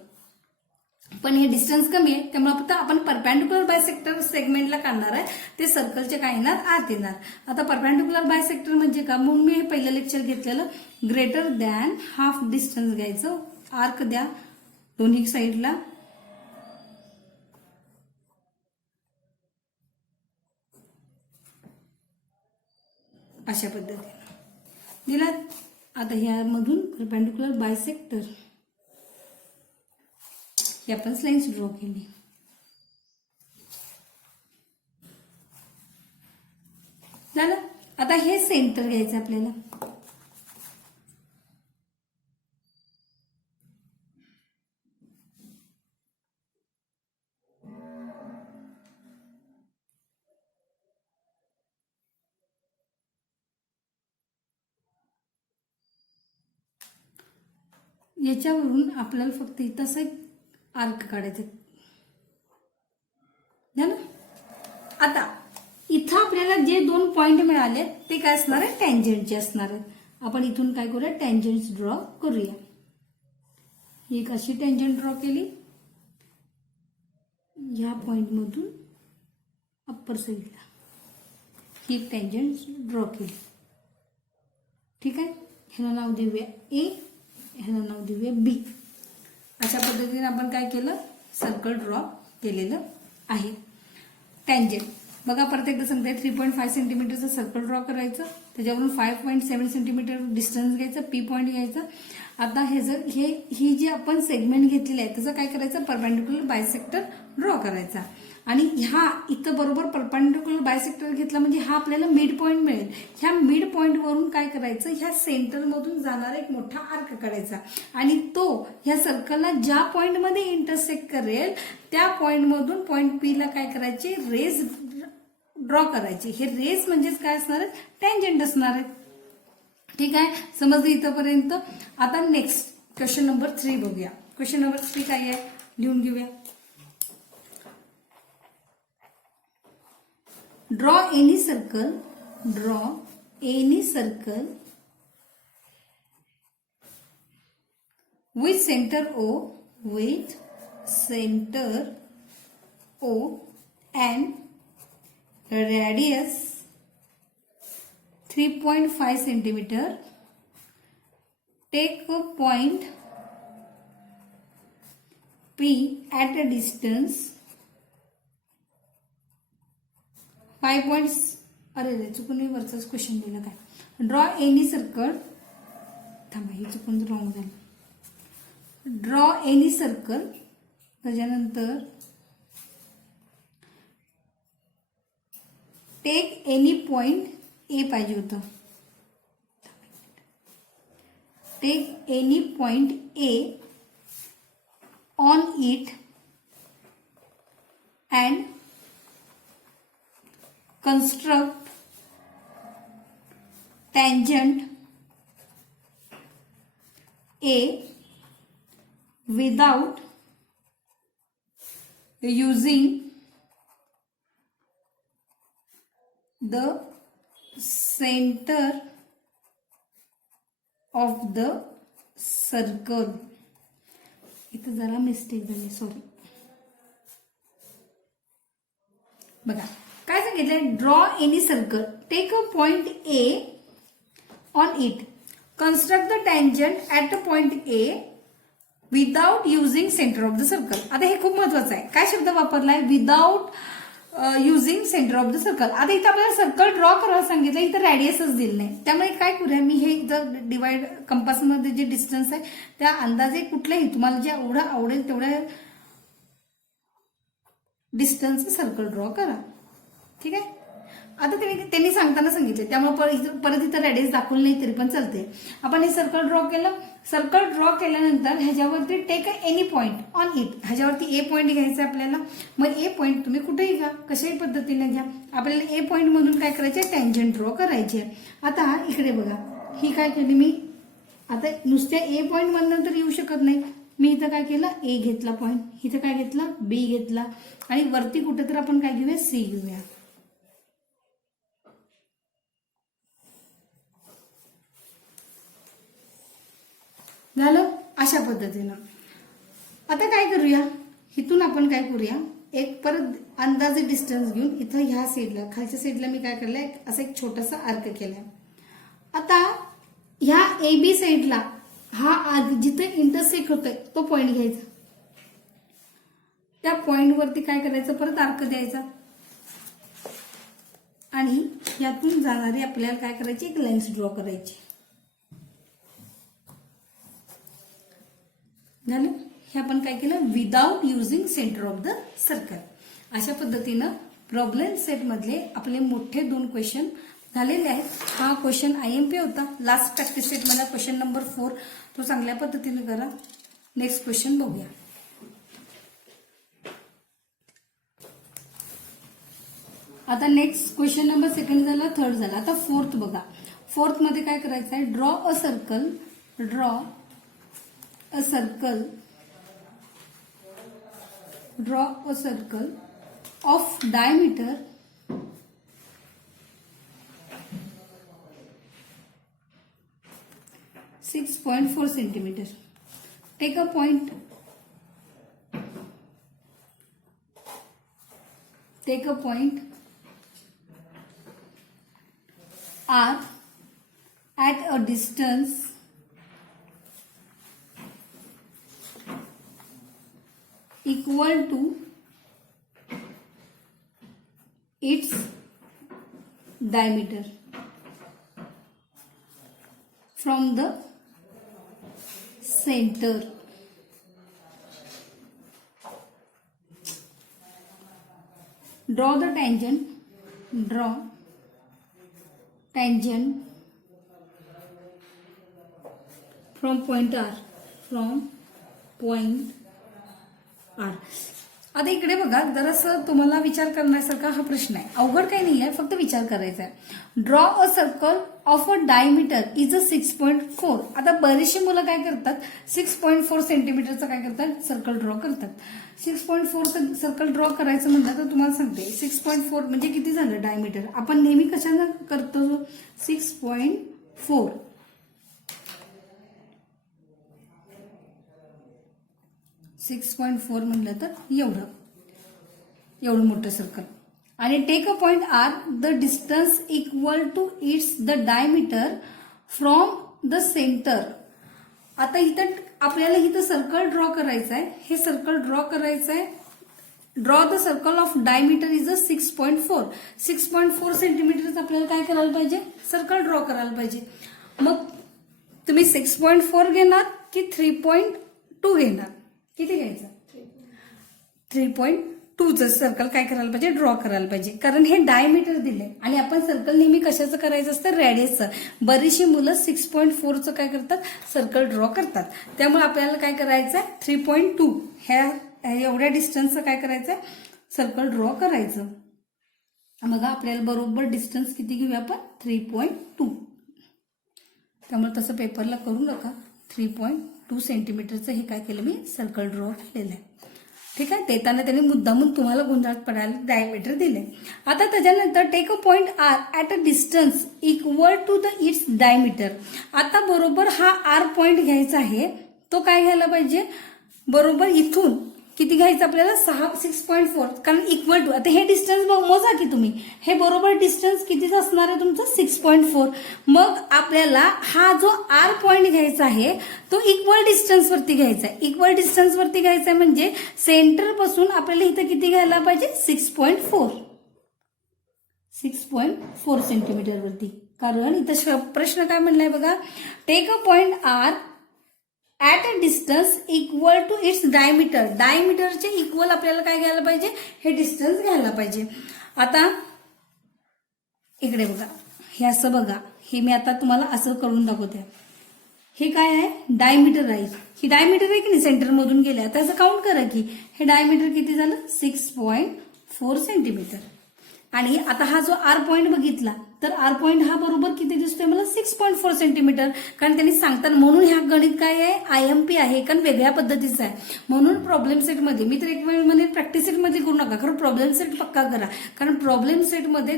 पण हे डिस्टन्स कमी आहे, त्यामुळे फक्त आपण परपेंडिक्युलर बायसेक्टर सेगमेंटला काढणार आहे. ते सर्कलचे काय येणार, आत येणार. आता परपेंडिक्युलर बायसेक्टर म्हणजे का, म्हणून मी हे पहिलं लेक्चर घेतलेलं. ग्रेटर दॅन हाफ डिस्टन्स घ्यायचं. आर्क द्या दोन्ही साईडला. अशा पद्धतीने दिलात. आता ह्यामधून परपेंडिक्युलर बायसेक्टर ही आपण लाईन्स ड्रॉ केली. झालं. आता हे सेंटर घ्यायचं आपल्याला. याच्यावरून आपल्याला फक्त इथं असं एक आर्क काढायचं. झालं. आता इथं आपल्याला जे 2 पॉइंट मिळाले ते काय असणार आहे, टँजंटचे असणार आहेत. आपण इथून काय करूया, टँजंट्स ड्रॉ करूया. ही एक अशी टँजंट ड्रॉ केली, ह्या पॉइंट मधून अप्पर साईडला ही एक टँजंट ड्रॉ केली. ठीक आहे. ह्याला नाव देऊया ए, ह्याला नाव देऊया बी. अशा पद्धतीने आपण काय केलं, सर्कल ड्रॉ केलेलं आहे. टँजंट बघा परत एकदा सांगते, 3.5 सेंटीमीटरचं सर्कल ड्रॉ करायचं. त्याच्यावरून 5.7 सेंटीमीटर डिस्टन्स घ्यायचं, पी पॉइंट घ्यायचं. आता हे जर ही जी आपण सेगमेंट घेतलेली आहे त्याचं काय करायचं, परपेंडिक्युलर बायसेक्टर ड्रॉ करायचा. आणि ह्या इथं बरोबर परपेंडिक्युलर बायसेक्टर घेतला म्हणजे हा आपल्याला मिड पॉइंट मिळेल. ह्या मिड पॉइंट वरून काय करायचं, ह्या सेंटर मधून जाणारा एक मोठा आर्क काढायचा आणि तो ह्या सर्कलला ज्या पॉइंट मध्ये इंटरसेक्ट करेल त्या पॉइंट मधून पॉइंट पी ला काय करायचे, रेज ड्रॉ करायचे. हे रेज म्हणजेच काय असणार आहे, टँजंट असणार आहे. ठीक आहे, समजलं इथंपर्यंत. आता नेक्स्ट क्वेश्चन नंबर 3 बघूया. क्वेश्चन नंबर 3 काय आहे, लिहून घेऊया. Draw any circle with center O and radius 3.5 centimeter. Take a point P at a distance 5 points. अरे रे चुकून वरचाच क्वेश्चन दिला काय. Draw any circle. थांबा हे चुकून रॉंग झालं. Draw any circle. त्याच्यानंतर टेक एनी पॉइंट ए पाहिजे होतं. Take any point A on it and construct tangent A without using the center of the circle. इथं जरा मिस्टेक झाली, सॉरी. बघा काय सांगितलंय. Draw any circle, take a point A on it, construct the tangent at a point A without using centre of the circle. आता हे खूप महत्वाचं आहे. काय शब्द वापरलाय. Without using centre of the circle. आता इथं आपल्याला सर्कल ड्रॉ करायला सांगितलं, इथं रॅडियसच दिलं नाही. त्यामुळे काय करूया, मी हे इथं डिवाइड कंपासमध्ये जे डिस्टन्स आहे त्या अंदाजे कुठल्याही तुम्हाला जे एवढं आवडेल तेवढ्या डिस्टन्स सर्कल ड्रॉ करा. ठीक आहे. आता त्यांनी सांगताना सांगितले त्यामुळे परत इथं रॅडियस दाखवलं नाही तरी पण चालते. आपण हे सर्कल ड्रॉ केलं. सर्कल ड्रॉ केल्यानंतर ह्याच्यावरती take any point on it, ह्याच्यावरती ए पॉइंट घ्यायचा आपल्याला. मग ए पॉइंट तुम्ही कुठेही घ्या, कशाही पद्धतीने घ्या. आपल्याला ए पॉइंट मधून काय करायचे, टँजंट ड्रॉ करायचे. आता इकडे बघा, ही काय केली मी, आता नुसत्या ए पॉइंट मधून तर येऊ शकत नाही. मी इथं काय केलं, ए घेतला पॉइंट, इथं काय घेतला, बी घेतला, आणि वरती कुठे तर आपण काय घेऊया, सी घेऊया. झालं अशा पद्धतीनं. आता काय करूया, इथून आपण काय करूया, एक परत अंदाजे डिस्टन्स घेऊन इथं ह्या साईडला, खालच्या साईडला मी काय केलंय, असं एक छोटासा आर्क केलाय. आता ह्या ए बी साईडला हा आर्क जिथे इंटरसेक्ट होतोय तो पॉइंट घ्यायचा. त्या पॉइंट वरती काय करायचं, परत आर्क द्यायचा, आणि यातून जाणारी आपल्याला काय करायची, एक लाईन्स ड्रॉ करायची. झालं. हे आपण काय केलं, without using centre of the circle. अशा पद्धतीनं प्रॉब्लेम सेट मधले आपले मोठे 2 क्वेश्चन झालेले आहेत. हा क्वेश्चन IMP होता. लास्ट प्रॅक्टिस सेट मध्ये क्वेश्चन नंबर 4 तो चांगल्या पद्धतीने करा. नेक्स्ट क्वेश्चन बघूया. आता नेक्स्ट क्वेश्चन नंबर 2 झाला, 3rd झाला. आता 4th बघा. 4th मध्ये काय करायचं आहे, draw a circle of diameter 6.4 centimeter. Take a point R at a distance equal to its diameter from the center. Draw the tangent from point R. आता इकडे बघा, जरासं तुम्हाला विचार करण्यासारखा हा प्रश्न आहे. अवघड काही नाही आहे, फक्त विचार करायचा आहे. Draw a circle of a diameter is a 6.4. आता बरेचशी मुलं काय करतात, 6.4 सेंटीमीटरचं काय करतात, सर्कल ड्रॉ करतात. 6.4 सर्कल ड्रॉ करायचं म्हणलं तर तुम्हाला सांगते 6.4 म्हणजे किती झालं डायमीटर. आपण नेहमी कशानं करतो, 6.4 6.4 म्हणलं तर एवढं मोठं सर्कल. आणि take a point R, the distance equal to it's the diameter from the centre. आता इथं आपल्याला इथं सर्कल ड्रॉ करायचं आहे. हे सर्कल ड्रॉ करायचं आहे. Draw the circle of diameter is a 6.4. 6.4 सेंटीमीटरचं आपल्याला काय करायला पाहिजे, सर्कल ड्रॉ करायला पाहिजे. मग तुम्ही 6.4 घेणार की 3.2 घेणार, किती घ्यायचं, 3.2चं सर्कल काय करायला पाहिजे, ड्रॉ करायला पाहिजे. कारण हे डायमीटर दिले आणि आपण सर्कल नेहमी कशाचं करायचं असतं, रेडियसचं. बरीचशी मुलं 6.4चं काय करतात, सर्कल ड्रॉ करतात. त्यामुळे आपल्याला काय करायचं आहे, 3.2 ह्या एवढ्या डिस्टन्सचं काय करायचंय, सर्कल ड्रॉ करायचं. मग आपल्याला बरोबर डिस्टन्स किती घेऊया आपण, 3.2. त्यामुळे तसं पेपरला करू नका. 3.2 सेंटीमीटरचं हे काय केलं मी, सर्कल ड्रॉ केलेलं आहे. ठीक आहे. देताना त्यांनी मुद्दामून तुम्हाला गोंधळात पडायला डायमीटर दिले. आता त्याच्यानंतर take a point R at a distance equal to the it's diameter. आता बरोबर हा आर पॉइंट घ्यायचा आहे. तो काय घ्यायला पाहिजे, बरोबर इथून किती घ्यायचं आपल्याला, 6.4. कारण इक्वल टू, आता हे डिस्टन्स मोजा की तुम्ही, हे बरोबर डिस्टन्स कितीच असणार आहे तुमचं, 6.4. मग आपल्याला हा जो आर पॉइंट घ्यायचा आहे तो इक्वल डिस्टन्स वरती घ्यायचा आहे. इक्वल डिस्टन्स वरती घ्यायचा आहे म्हणजे सेंटर पासून आपल्याला इथं किती घ्यायला पाहिजे, 6.4 सेंटीमीटर वरती. कारण इथं प्रश्न काय म्हणलाय बघा, take a point R at a distance equal to its diameter. डायमीटरचे इक्वल आपल्याला काय घ्यायला पाहिजे, हे डिस्टन्स घ्यायला पाहिजे. आता इकडे बघा, हे असं बघा, हे मी आता तुम्हाला असं करून दाखवते. हे काय आहे, डायमीटर आहे. ही डायमीटर आहे की नाही, सेंटर मधून गेले. आता असं काउंट करा की हे डायमीटर किती झालं, 6.4 सेंटीमीटर. आणि आता हा जो आर पॉइंट बघितला तर आर पॉइंट हा बरोबर किती दिसतोय मला, 6.4 सेंटीमीटर. कारण त्यांनी सांगतात, म्हणून ह्या गणित काय आहे, IMP आहे, कारण वेगळ्या पद्धतीचं आहे. म्हणून प्रॉब्लेम सेटमध्ये मी तर एक वेळ मध्ये प्रॅक्टिस सेटमध्ये करू नका, खरं प्रॉब्लेम सेट पक्का करा. कारण प्रॉब्लेम सेटमध्ये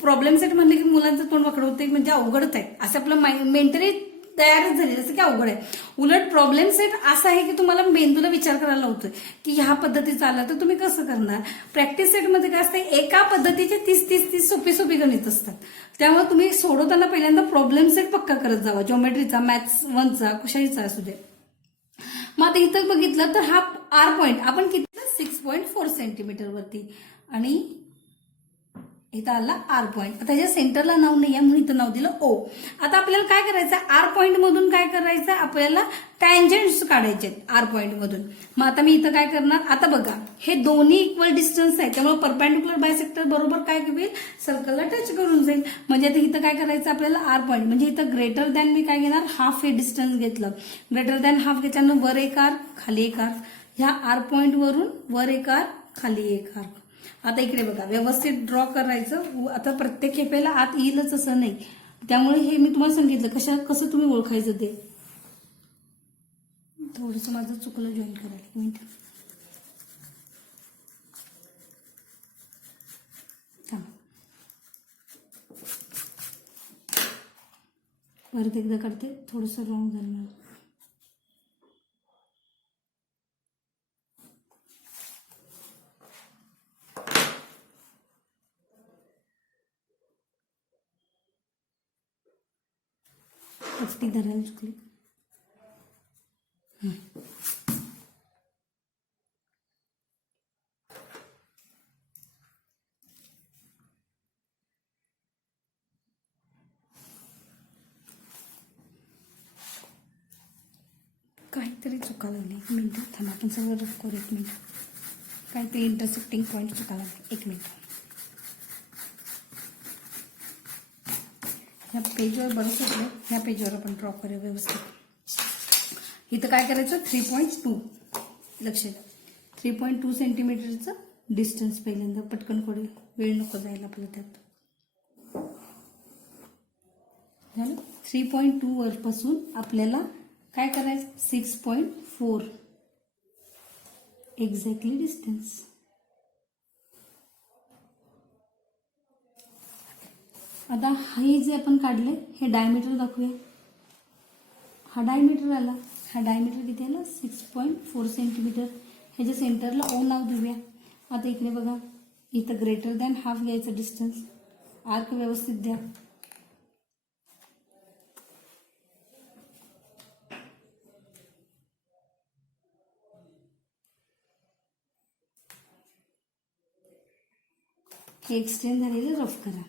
प्रॉब्लेम सेट म्हणले की मुलांचं तोंड वाकडं होते, म्हणजे अवघडच आहे, असं आपलं मेंटली तयारच झाली, जसं की अवघड आहे. उलट प्रॉब्लेम सेट असा आहे की तुम्हाला मेंदूला विचार करायला होतोय की ह्या पद्धतीचा आला तर तुम्ही कसं करणार. प्रॅक्टिस सेटमध्ये काय असतं, एका पद्धतीचे 30 सोपी गणित असतात. त्यामुळे तुम्ही सोडवताना पहिल्यांदा प्रॉब्लेम सेट पक्का करत जावा, ज्योमेट्रीचा, मॅथ्स 1चा, कशाहीचा असू दे. मग आता इथं बघितलं तर हा आर पॉइंट आपण किती, 6.4 सेंटीमीटर वरती. आणि इथं आला आर पॉइंट. आता ह्याच्या सेंटरला नाव नाही आहे म्हणून इथं नाव दिलं O. आता आपल्याला काय करायचं, आर पॉइंट मधून काय करायचं, आपल्याला टँजंट्स काढायचे आर पॉइंट मधून. मग आता मी इथं काय करणार, आता बघा हे दोन्ही इक्वल डिस्टन्स आहे, त्यामुळे परपेंडिक्युलर बायसेक्टर बरोबर काय होईल, सर्कलला टच करून जाईल. म्हणजे आता इथं काय करायचं आपल्याला, आर पॉइंट म्हणजे इथं ग्रेटर दॅन मी काय घेणार, हाफ हे डिस्टन्स घेतलं. ग्रेटर दॅन हाफ घेतल्यानं वर एक आर, खाली एक आर. ह्या आर पॉइंट वरून वर एक आर, खाली एक आर. आता इकडे बघा, व्यवस्थित ड्रॉ करायचं. आता प्रत्येक खेपेला आत येईलच असं नाही, त्यामुळे हे मी तुम्हाला सांगितलं कसं तुम्ही ओळखायचं ते. थोडंसं माझं चुकलं, जॉईन करायला एक मिनिट थांबा. परत एकदा करते, थोडंसं रॉंग झालं माझं. पट्टी धरायला चुकली. काहीतरी चुका लागली, एक मिनिट थांबा, आपण सगळं रफ करू. एक मिनिट, काहीतरी इंटरसेक्टिंग पॉईंट चुका लागले, एक मिनिट. ह्या पेजवर बरंच होतं, ह्या पेजवर आपण ड्रॉ करूया व्यवस्थित. इथं काय करायचं, 3.2 लक्ष द्या, 3.2 सेंटीमीटरचं डिस्टन्स पहिल्यांदा पटकन करू, वेळ नको जायला आपलं त्यात. झालं. 3.2 वरपासून आपल्याला काय करायचं, 6.4 एक्झॅक्टली डिस्टन्स. आता हे जे आपण काढले हे डायमीटर दाखवूया. हा डायमीटर आला. हा डायमीटर किती आहे ना 6.4 सेंटीमीटर. ह्याच्या सेंटरला ओ नाव देऊया. आता इकडे बघा, इथं ग्रेटर दॅन हाफ घ्यायचं डिस्टन्स. आर्क व्यवस्थित द्या. हे एक्सटेंड झालेले रफ करा.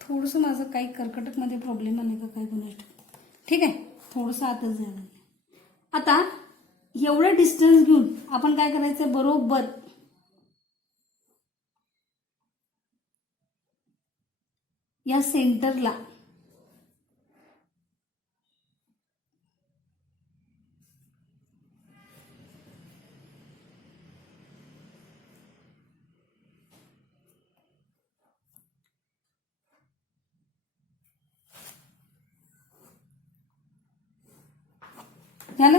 थोडंसं माझं काही कर्कटकमध्ये प्रॉब्लेम आले का काय गुन्हा. ठीक आहे, थोडंसं आतच जायला. आता एवढं डिस्टन्स घेऊन आपण काय करायचं, बरोबर या सेंटरला झालं.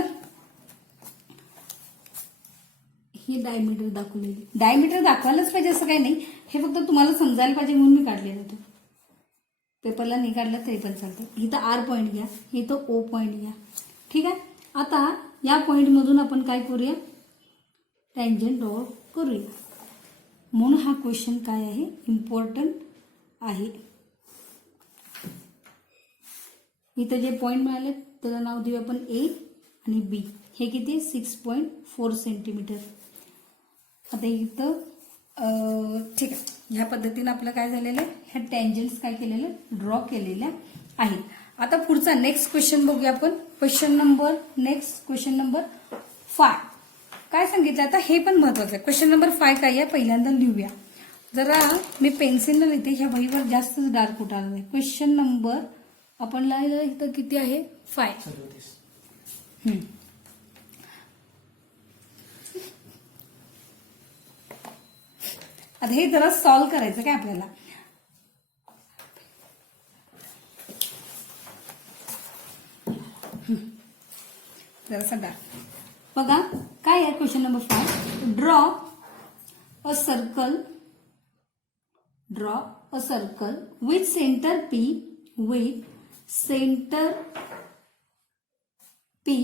ही डायमीटर दाखवलेली. डायमीटर दाखवायलाच पाहिजे असं काही नाही, हे फक्त तुम्हाला समजायला पाहिजे म्हणून मी काढलेलं होतं. पेपरला नाही काढलं तरी पण चालतं. इथं आर पॉईंट घ्या, इथं ओ पॉईंट घ्या. ठीक आहे. आता या पॉईंटमधून आपण काय करूया, टँजंट ड्रॉ करूया. म्हणून हा क्वेश्चन काय आहे, इम्पॉर्टंट आहे. इथं जे पॉईंट मिळाले त्याला नाव देऊ आपण ए आणि बी. हे किती 6.4 सेंटीमीटर. आता इथं ठीक आहे, ह्या पद्धतीनं आपलं काय झालेलं आहे, ह्या टँजंट्स काय केलेलं ड्रॉ केलेल्या आहेत. आता पुढचा नेक्स्ट क्वेश्चन बघूया आपण. क्वेश्चन नंबर 5 काय सांगितलं. आता हे पण महत्वाचं आहे. क्वेश्चन नंबर 5 काय आहे पहिल्यांदा लिहूया. जरा मी पेन्सिलनं लिहिते, ह्या वहीवर जास्तच डार्क कुठं आलं नाही. क्वेश्चन नंबर आपण लिहिलं इथं किती आहे 5. आता हे जरा सॉल्व्ह करायचं काय आपल्याला. जरासा डार्क बघा काय आहे. Question number 5, draw a circle with centre P,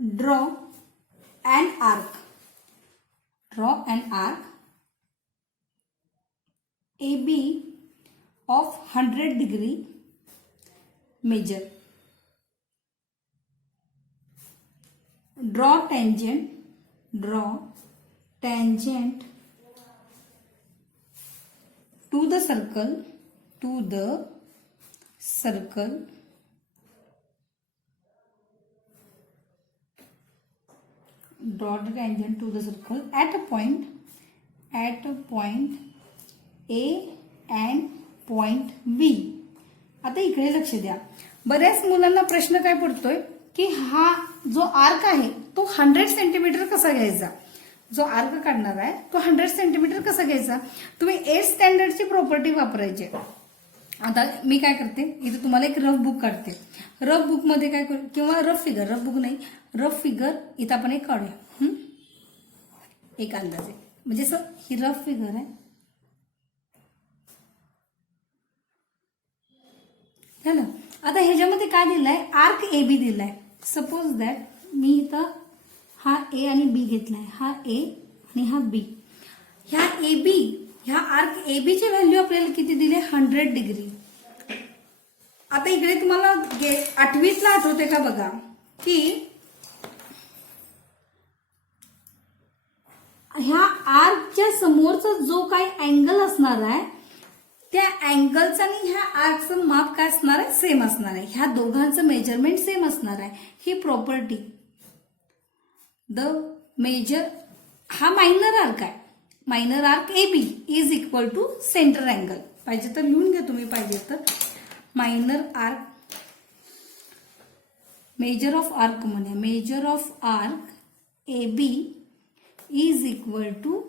draw an arc AB of 100 degree. Measure. Draw tangent to the circle. Draw the tangent to the circle at a point A and point B. आता इकडे लक्ष द्या. बऱ्याच मुलांना प्रश्न काय पडतोय की हा जो आर्क आहे तो 100 सेंटीमीटर कसा घ्यायचा. जो आर्क काढणार आहे तो 100 सेंटीमीटर कसा घ्यायचा. तुम्ही 8 स्टँडर्डची प्रॉपर्टी वापरायची. आता मी काय करते, इथे तुम्हाला एक रफ बुक काढते. रफ बुक मध्ये काय करू, किंवा रफ फिगर इथं आपण एक काढूया. एक अंदाजे, म्हणजे सर ही रफ फिगर आहे. झालं. आता ह्याच्यामध्ये काय दिलंय, आर्क ए बी दिलाय. सपोज दॅट मी इथं हा ए आणि बी घेतलाय, हा ए आणि हा बी. ह्या आर्क ए बी ची व्हॅल्यू आपल्याला किती दिली, 100 डिग्री. आता इकडे तुम्हाला 8वीतला आठवते का बघा, की ह्या आर्कच्या समोरचा जो काही अँगल असणार आहे त्या अँगलचं आणि ह्या आर्कचं माप काय असणार आहे, सेम असणार आहे. ह्या दोघांचं मेजरमेंट सेम असणार आहे. ही प्रॉपर्टी द मेजर, हा मायनर आर्क आहे. Minor arc A B is equal to centre angle. पाहिजे तर लिहून घ्या तुम्ही, पाहिजे तर minor arc, measure of arc म्हणूया, measure of arc A B is equal to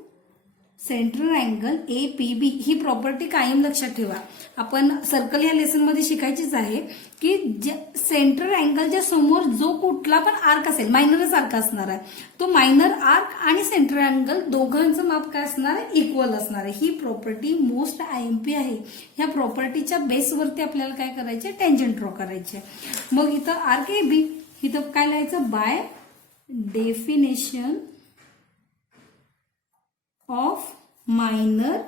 central angle APB ही प्रॉपर्टी कायम लक्षात ठेवा. आपण सर्कल या लेसन मध्ये शिकायचीच आहे की सेंट्रल अँगलच्या समोर जो कुठला पण आर्क असेल, मायनरच आर्क असणार आहे, तो मायनर आर्क आणि सेंट्रल अँगल दोघांचं माप काय असणार आहे, इक्वल असणार आहे. ही प्रॉपर्टी मोस्ट IMP आहे. ह्या प्रॉपर्टीच्या बेसवरती आपल्याला काय करायचे, टेंजंट ड्रॉ करायचे. मग इथं आर्क AB, इथं काय लिहायचं, by definition of minor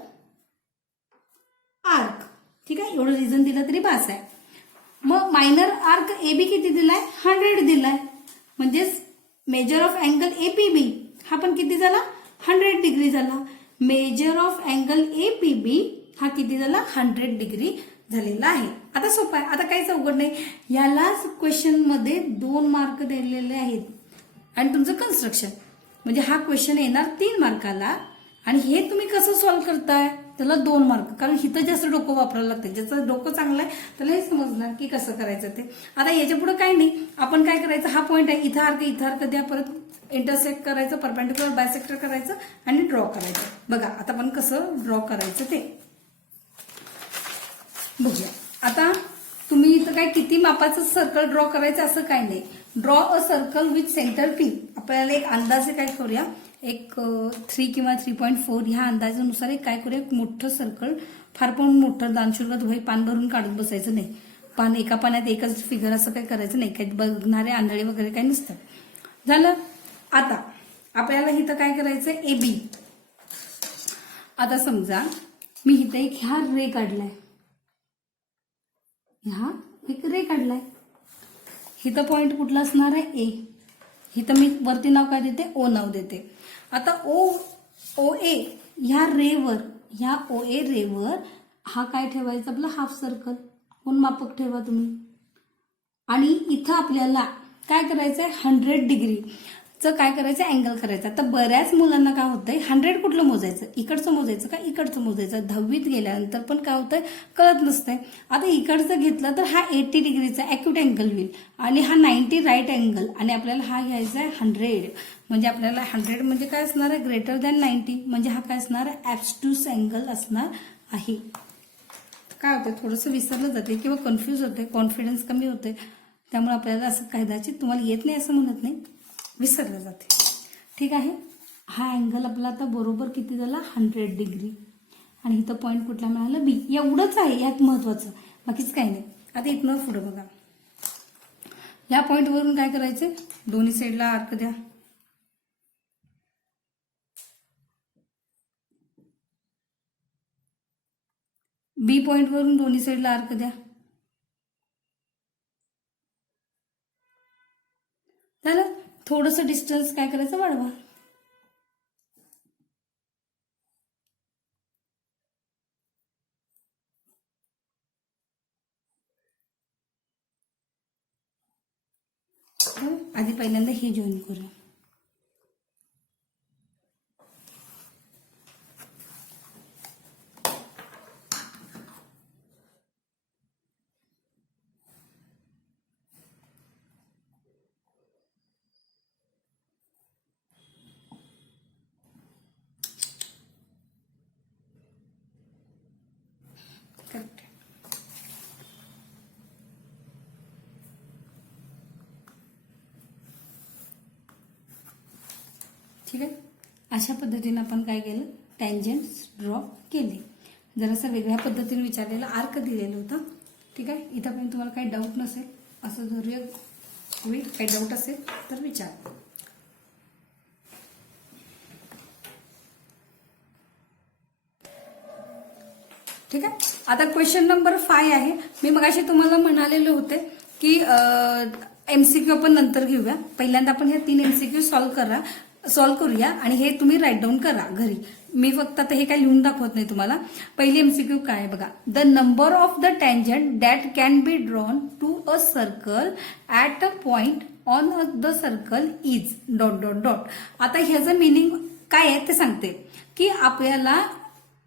arc. ठीक आहे, एवढं रिझन दिलं तरी बास आहे. मग मायनर आर्क AB किती दिलाय, 100 दिलाय. म्हणजेच मेजर ऑफ अँगल APB हा पण किती झाला, 100 डिग्री झाला. मेजर ऑफ अँगल APB हा किती झाला, 100 डिग्री झालेला आहे. आता सोपं आहे, आता काहीच अवघड नाही. यालाच क्वेश्चन मध्ये 2 मार्क दिलेले आहेत आणि तुमचं कन्स्ट्रक्शन, म्हणजे हा क्वेश्चन येणार 3 मार्काला. आणि हे तुम्ही कसं सॉल्व्ह करताय, त्याला 2 मार्क, कारण इथं जास्त डोकं वापरायला लागतं. ज्याचं डोकं चांगलं आहे त्याला हे समजणार की कसं करायचं ते. आता याच्या पुढे काय नाही, आपण काय करायचं, हा पॉईंट आहे, इथं आर्क द्या, परत इंटरसेक्ट करायचं, परपेंडिक्युलर बायसेक्टर करायचं आणि ड्रॉ करायचं. बघा आता आपण कसं ड्रॉ करायचं ते बघूया. आता तुम्ही इथं काय किती मापाचं सर्कल ड्रॉ करायचं असं काय नाही. Draw a circle with centre P. आपल्याला एक अंदाजे काय करूया, एक 3 किंवा 3.4 ह्या अंदाजानुसार एक काय करूया, एक मोठं सर्कल, फार पण मोठं दानशुल्कात वही पान भरून काढत बसायचं नाही. पान एका पाण्यात एकच फिगर असं काही करायचं नाही, काही बघणारे आंधळे वगैरे काही नसतं. झालं. आता आपल्याला इथं काय करायचं, AB. आता समजा मी इथं एक ह्या रे काढलाय, ह्या एक रे काढलाय. इथं पॉइंट कुठला असणार आहे, A. इथं मी वरती नाव काय देते, O नाव देते. आता OA ह्या रेवर, ह्या OA रेवर हा काय ठेवायचा, आपला हाफ सर्कल. कोण मापक ठेवा तुम्ही. आणि इथं आपल्याला काय करायचंय, 100 डिग्रीचं काय करायचं, अँगल करायचा. तर बऱ्याच मुलांना काय होतंय, 100 कुठलं मोजायचं, इकडचं मोजायचं का इकडचं मोजायचं, 10वीत गेल्यानंतर पण काय होतंय, कळत नसतंय. आता इकडचं घेतलं तर हा 80 डिग्रीचा अॅक्यूट अँगल होईल आणि हा 90 राईट अँगल, आणि आपल्याला हा घ्यायचा आहे 100. म्हणजे आपल्याला 100 म्हणजे काय असणार आहे, ग्रेटर दॅन 90, म्हणजे हा काय असणार आहे, ऍब्स्ट्यूस अँगल असणार आहे. काय होतं, थोडंसं विसरलं जाते किंवा कन्फ्यूज होते, कॉन्फिडन्स कमी होते. त्यामुळे आपल्याला असं कदाचित तुम्हाला येत नाही असं म्हणत नाही, विसरलं जाते. ठीक आहे. हा अँगल आपला आता बरोबर किती झाला, 100 डिग्री. आणि इथं पॉईंट कुठला मिळाला, B. एवढंच आहे यात महत्वाचं, बाकीच काही नाही. आता इथनं पुढे बघा, या पॉईंटवरून काय करायचं, दोन्ही साईडला आर्क द्या. B पॉईंटवरून दोन्ही साईडला आर्क द्या. झालं. थोडंसं डिस्टन्स काय करायचं, वाढवा. आधी पहिल्यांदा हे जॉईन करूया. करेक्ट. ठीक आहे. अशा पद्धतीने आपण काय केलं, टँजंट्स ड्रॉ केले. जरासं वेगळ्या पद्धतीने विचारलेलं आर्क दिलेलं होतं. ठीक आहे. इथं पण तुम्हाला काही डाऊट नसेल असं धरूया, काही डाऊट असेल तर विचार. ठीक आहे. आता क्वेश्चन नंबर 5 आहे. मी मगाशी तुम्हाला म्हणालेले होते की MCQ आपण नंतर घेऊया. पहिल्यांदा आपण हे 3 MCQ सॉल्व्ह करूया आणि हे तुम्ही राईट डाऊन करा घरी. मी फक्त आता हे काही लिहून दाखवत नाही तुम्हाला. पहिली MCQ काय आहे बघा, the number of the tangent that can be drawn to a circle at a point on the circle is dot dot dot. आता ह्याचं मिनिंग काय आहे ते सांगते की आपल्याला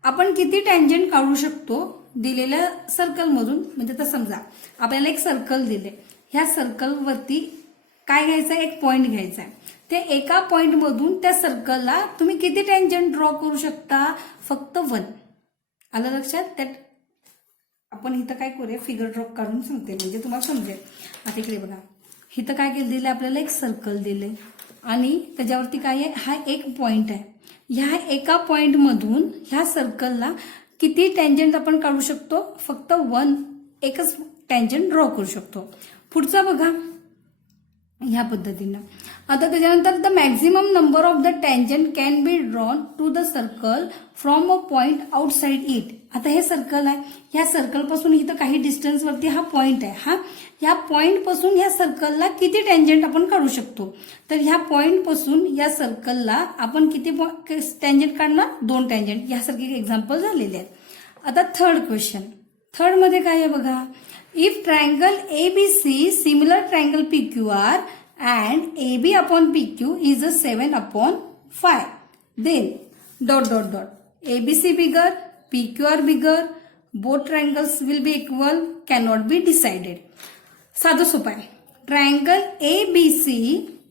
आपण किती टँजंट काढू शकतो दिलेल्या सर्कलमधून. म्हणजे आता समजा आपल्याला एक सर्कल दिले, ह्या सर्कलवरती काय घ्यायचं आहे, एक पॉइंट घ्यायचा आहे. त्या एका पॉइंटमधून त्या सर्कलला तुम्ही किती टँजंट ड्रॉ करू शकता? फक्त 1. आलं लक्षात? त्यात आपण इथं काय करूया, फिगर ड्रॉ काढून सांगते म्हणजे तुम्हाला समजेल. आता इकडे बघा, इथं काय केलं दिलं आपल्याला, एक सर्कल दिलंय आणि त्याच्यावरती काय आहे, हा एक पॉइंट आहे. ह्या एका पॉइंटमधून ह्या सर्कलला किती टँजंट आपण काढू शकतो? फक्त 1, एकच टँजंट ड्रॉ करू शकतो. पुढचा बघा ह्या पद्धतीनं. आता त्याच्यानंतर the maximum number of the tangent can be drawn to the circle from a point outside it. आता हे सर्कल आहे, ह्या सर्कल पासून इथं काही डिस्टन्स वरती हा पॉइंट आहे. ह्या पॉइंट पासून ह्या सर्कलला किती टँजंट आपण काढू शकतो? तर ह्या पॉइंट पासून या सर्कलला आपण किती टँजंट काढणार? 2 टँजंट. यासारखे एक्झाम्पल झालेले आहेत. आता थर्ड क्वेश्चन. थर्ड मध्ये काय आहे बघा, if triangle ABC similar triangle PQR and AB upon PQ is a 7/5, then ... ABC bigger, PQR bigger, both triangles will be equal, cannot be decided. साधं सोपं आहे. Triangle ABC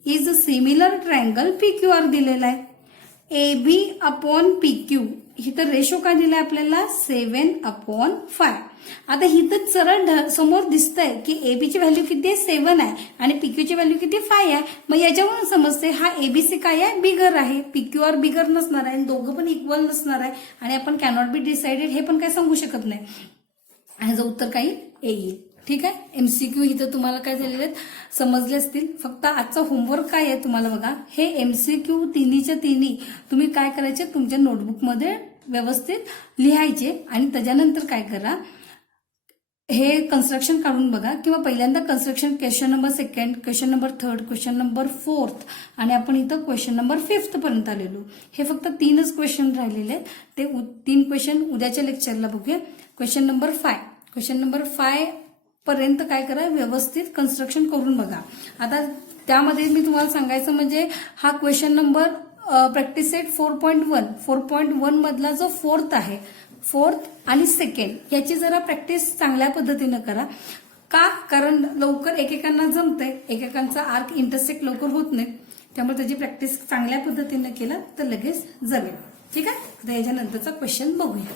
is a similar triangle PQR दिलेला आहे. AB upon PQ इथं ratio काय दिलाय आपल्याला? 7/5. आता इथं सरळ समोर दिसतंय की एबीची व्हॅल्यू किती आहे? 7 आहे आणि पीक्यूची व्हॅल्यू किती? 5 आहे. मग याच्यावरून समजते हा एबीसी काय आहे? बिगर आहे. पीक्यूआर बिगर नसणार आहे, दोघं पण इक्वल नसणार आहे आणि आपण कॅनॉट बी डिसाइडेड हे पण काय सांगू शकत नाही. ह्याचं उत्तर काही येईल. ठीक आहे. एमसीक्यू इथं तुम्हाला काय झालेले आहेत समजले असतील. फक्त आजचा होमवर्क काय आहे तुम्हाला बघा, हे एमसीक्यू तिन्हीच्या तिन्ही तुम्ही काय करायचे, तुमच्या नोटबुकमध्ये व्यवस्थित लिहायचे आणि त्याच्यानंतर काय करा, हे कन्स्ट्रक्शन काढून बघा किंवा पहिल्यांदा construction question number 2, question number 3, question number 4 आणि आपण इथं क्वेश्चन नंबर 5 पर्यंत आलेलो. हे फक्त 3च क्वेश्चन राहिलेले आहेत. ते 3 क्वेश्चन उद्याच्या लेक्चरला बघूया. क्वेश्चन नंबर 5 पर्यंत काय करा, व्यवस्थित कन्स्ट्रक्शन करून बघा. आता त्यामध्ये मी तुम्हाला सांगायचं म्हणजे हा क्वेश्चन नंबर प्रॅक्टिस सेट 4.1 मधला जो 4th आहे, 4th आणि 2nd याची जरा प्रॅक्टिस चांगल्या पद्धतीनं करा. का? कारण लवकर एकेकांना जमतंय, एकेकांचा आर्क इंटरसेक्ट लवकर होत नाही. त्यामुळे त्याची प्रॅक्टिस चांगल्या पद्धतीनं केलं तर लगेच जमेल. ठीक आहे. आता याच्यानंतरचा क्वेश्चन बघूया.